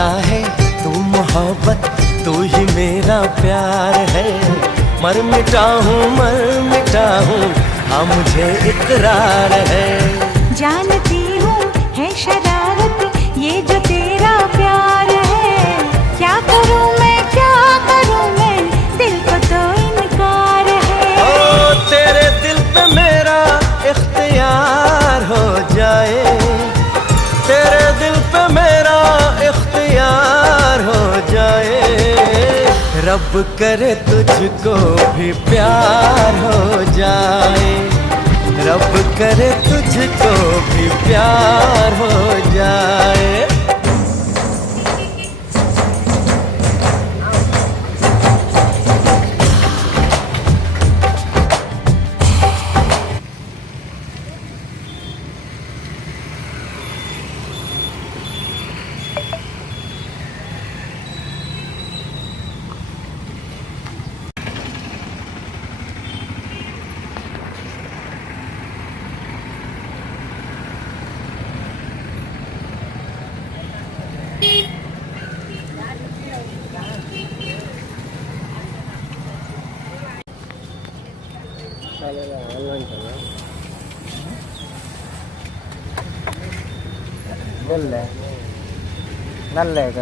खुदा है तू मोहब्बत, तू ही मेरा प्यार है। मर मिटा हूँ हाँ मुझे इकरार है। जानती हूँ है शरारत ये जो तेरा प्यार है। क्या करूँ मैं दिल को तो इनकार है। ओ तेरे दिल पे मेरा इख्तियार हो जाए, तेरे दिल पे मेरा इख्तियार हो जाए। रब करे तुझको भी प्यार हो जाए, रब करे तुझको भी प्यार हो जाए। ನಲ್ಲೇಗ